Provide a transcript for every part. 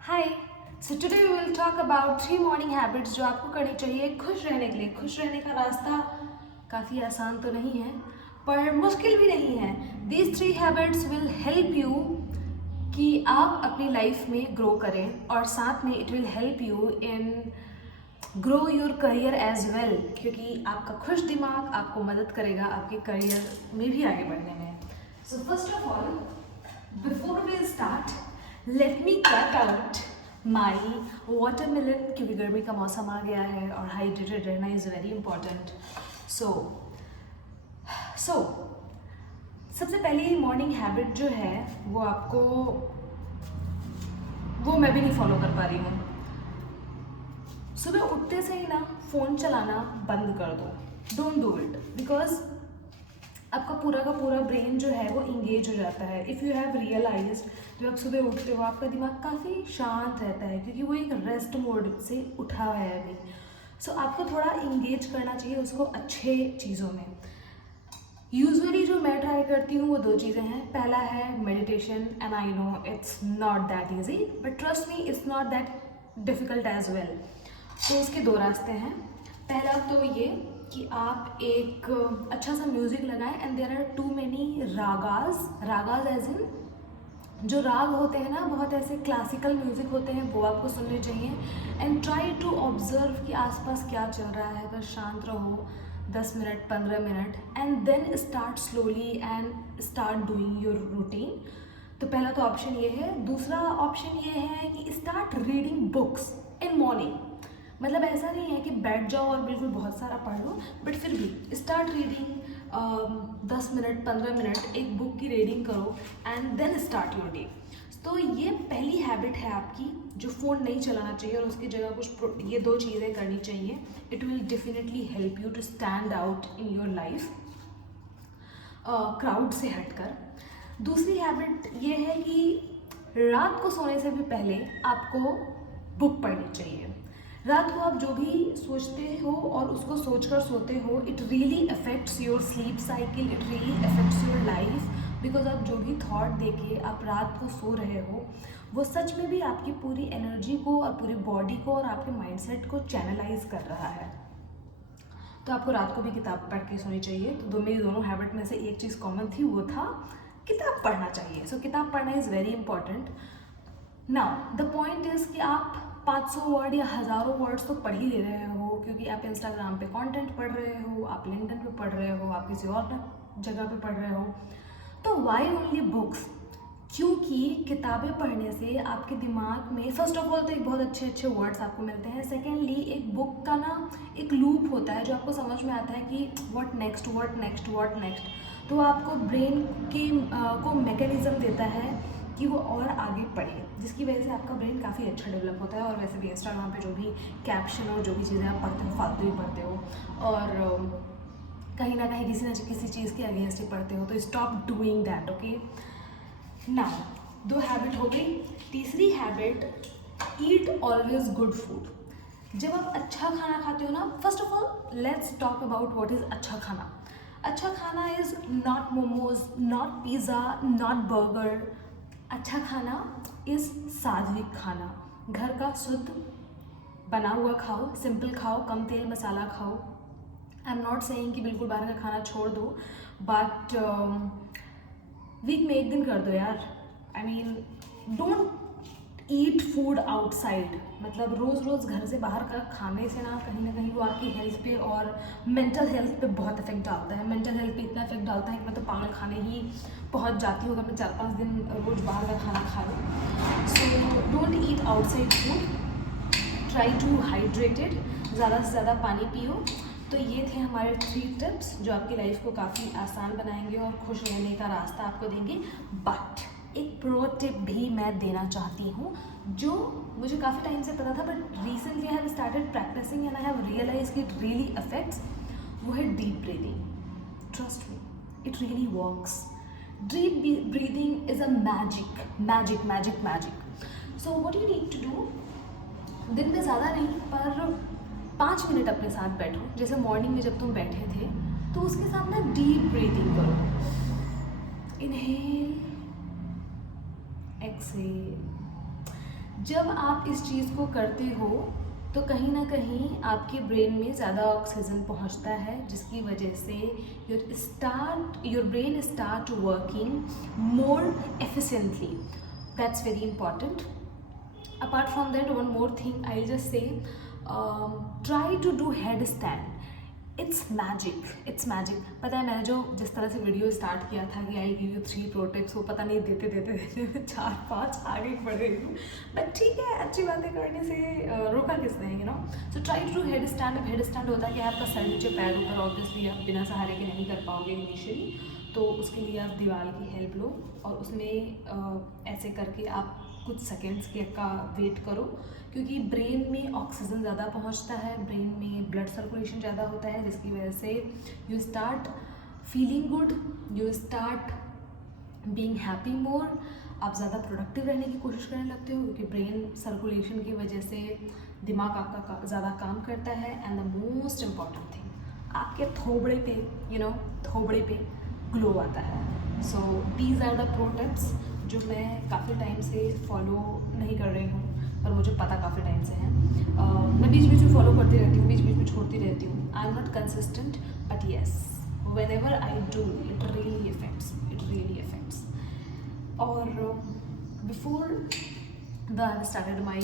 Hi. So today we will talk about 3 morning habits जो आपको करनी चाहिए खुश रहने के लिए। खुश रहने का रास्ता काफ़ी आसान तो नहीं है पर मुश्किल भी नहीं है। These 3 habits will help you कि आप अपनी लाइफ में ग्रो करें और साथ में it will help you in grow your career as well, क्योंकि आपका खुश दिमाग आपको मदद करेगा आपके करियर में भी आगे बढ़ने में। So first of all, before we start, let me cut out my watermelon, क्योंकि गर्मी का मौसम आ गया है और हाइड्रेटेड रहना इज़ वेरी इंपॉर्टेंट। सो सबसे पहली मॉर्निंग हैबिट जो है वो मैं भी नहीं फॉलो कर पा रही हूँ। सुबह उठते से ही ना फ़ोन चलाना बंद कर दो। डोंट डू इट, बिकॉज आपका पूरा का पूरा ब्रेन जो है वो इंगेज हो जाता है। इफ़ यू हैव रियलाइज, जब आप सुबह उठते हो आपका दिमाग काफ़ी शांत रहता है, क्योंकि वो एक रेस्ट मोड से उठा हुआ है अभी। सो आपको थोड़ा इंगेज करना चाहिए उसको अच्छे चीज़ों में। यूजुअली जो मैं ट्राई करती हूँ वो 2 चीज़ें हैं। पहला है meditation, and I know it's not that easy, but trust me it's not that difficult as well. तो उसके 2 रास्ते हैं। पहला तो ये कि आप एक अच्छा सा म्यूज़िक लगाएं, and there are too many ragas as in जो राग होते हैं ना, बहुत ऐसे क्लासिकल म्यूज़िक होते हैं, वो आपको सुनने चाहिए। एंड ट्राई टू ऑब्जर्व कि आसपास क्या चल रहा है। बस शांत रहो 10 मिनट 15 मिनट, and then start slowly and start doing your routine. तो पहला तो ऑप्शन ये है। दूसरा ऑप्शन ये है कि start reading books in morning. मतलब ऐसा नहीं है कि बैठ जाओ और बिल्कुल बहुत सारा पढ़ लो, बट फिर भी स्टार्ट रीडिंग। 10 मिनट 15 मिनट एक बुक की रीडिंग करो and then start your day. तो ये पहली हैबिट है आपकी, जो फ़ोन नहीं चलाना चाहिए और उसकी जगह कुछ ये 2 चीज़ें करनी चाहिए। It will definitely help you to stand out in your life crowd से हटकर। दूसरी हैबिट ये है कि रात को सोने से भी पहले आपको बुक पढ़नी चाहिए। रात को आप जो भी सोचते हो और उसको सोचकर सोते हो, it really affects your sleep cycle, it really affects your life, because आप जो भी थॉट देके आप रात को सो रहे हो वो सच में भी आपकी पूरी एनर्जी को और पूरी बॉडी को और आपके माइंडसेट को चैनलाइज कर रहा है। तो आपको रात को भी किताब पढ़ के सोनी चाहिए। तो मेरी दोनों हैबिट में से एक चीज़ कॉमन थी, वो था किताब पढ़ना चाहिए। सो किताब पढ़ना is very important. Now the point is कि आप 500 वर्ड या हज़ारों वर्ड्स तो पढ़ ही ले रहे हो, क्योंकि आप इंस्टाग्राम पे कंटेंट पढ़ रहे हो, आप लिंक्डइन पे पढ़ रहे हो, आप किसी और जगह पे पढ़ रहे हो। तो वाई ओनली बुक्स? क्योंकि किताबें पढ़ने से आपके दिमाग में फर्स्ट ऑफ ऑल तो एक बहुत अच्छे अच्छे वर्ड्स आपको मिलते हैं। सेकेंडली एक बुक का ना एक लूप होता है जो आपको समझ में आता है कि what next what next what next. तो आपको ब्रेन के को मैकेनिज्म देता है कि वो और आगे पढ़े, जिसकी वजह से आपका ब्रेन काफ़ी अच्छा डेवलप होता है। और वैसे भी इंस्टाग्राम पे जो भी कैप्शन और जो भी चीज़ें आप पढ़ते हो फालतू ही पढ़ते हो, और कहीं ना कहीं किसी न किसी चीज़ के अगेंस्ट ही पढ़ते हो। तो stop doing that, okay. Now 2 habit हो गई। तीसरी हैबिट, ईट ऑलवेज गुड फूड। जब आप अच्छा खाना खाते हो ना, first of all let's talk about what is अच्छा खाना। अच्छा खाना is not momos, not pizza, not burger. अच्छा खाना इज़ सात्विक खाना। घर का शुद्ध बना हुआ खाओ, सिंपल खाओ, कम तेल मसाला खाओ। आई एम नॉट सेइंग कि बिल्कुल बाहर का खाना छोड़ दो, बट वीक में 1 दिन कर दो यार। I mean don't eat food outside. मतलब रोज़ रोज़ घर से बाहर का खाने से ना कहीं वो आपकी हेल्थ पे और मेंटल हेल्थ पे बहुत इफेक्ट डालता है। मेंटल हेल्थ पे इतना इफेक्ट डालता है कि मैं तो पागल खाने ही पहुंच जाती हूँ अगर मैं 4-5 दिन रोज़ बाहर का खाना खा लूँ। So don't eat outside food, try to hydrated, ज़्यादा से ज़्यादा पानी पियो। तो ये थे हमारे 3 टिप्स जो आपकी लाइफ को काफ़ी आसान बनाएंगे और खुश रहने का रास्ता आपको देंगे। बट एक प्रो टिप भी मैं देना चाहती हूँ, जो मुझे काफ़ी टाइम से पता था, but recently I have started practising and I have realize कि इट रियली अफेक्ट्स। वो है deep breathing. Trust me, it really works. Deep breathing is a magic. So what you need to do, दिन में ज़्यादा नहीं पर 5 minute अपने साथ बैठो। जैसे मॉर्निंग में जब तुम बैठे थे तो उसके साथ ना डीप ब्रीदिंग करो। इनहेल, एक्सेल, जब आप इस चीज़ को करते हो तो कहीं ना कहीं आपके ब्रेन में ज़्यादा ऑक्सीजन पहुंचता है, जिसकी वजह से your brain start working more efficiently. That's very important. Apart from that, one more thing I'll just say, try to do headstand. It's magic. पता है मैंने जो जिस तरह से वीडियो स्टार्ट किया था कि I give you 3 pro tips, वो पता नहीं देते देते 4-5 आगे बढ़ गई हूँ. बट ठीक है, अच्छी बातें करने से रोका किसने, you know. So try to do headstand. अब हेड स्टैंड होता है कि आपका सर नीचे पैर ऊपर, ऑब्वियसली आप बिना सहारे के नहीं कर पाओगे इनिशियली. तो उसके लिए आप दीवार की हेल्प लो और उसमें ऐसे करके आप कुछ सेकेंड्स के का वेट करो, क्योंकि ब्रेन में ऑक्सीजन ज़्यादा पहुंचता है, ब्रेन में ब्लड सर्कुलेशन ज़्यादा होता है, जिसकी वजह से you start feeling good, you start being happy more. आप ज़्यादा प्रोडक्टिव रहने की कोशिश करने लगते हो, क्योंकि ब्रेन सर्कुलेशन की वजह से दिमाग आपका ज़्यादा काम करता है. And the most important thing, आपके थोबड़े पे, थोबड़े पे ग्लो आता है. So these are the pro tips जो मैं काफ़ी टाइम से फॉलो नहीं कर रही हूँ, पर मुझे पता काफ़ी टाइम से हैं. मैं बीच बीच में फॉलो करती रहती हूँ, बीच बीच में छोड़ती रहती हूँ. I am not consistent, but yes, whenever I do it really affects. और before the I started my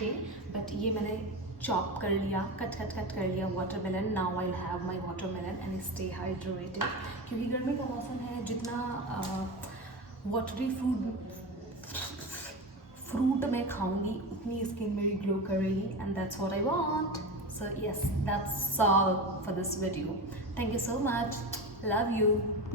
day, but ये मैंने चॉप कर लिया, कट कर लिया watermelon. Now I have my watermelon and stay hydrated, क्योंकि गर्मी का मौसम है. जितना वाटरी फ्रूट मैं खाऊंगी उतनी स्किन मेरी ग्लो करेगी, and that's what I want. So yes, that's all for this video. Thank you so much. Love you.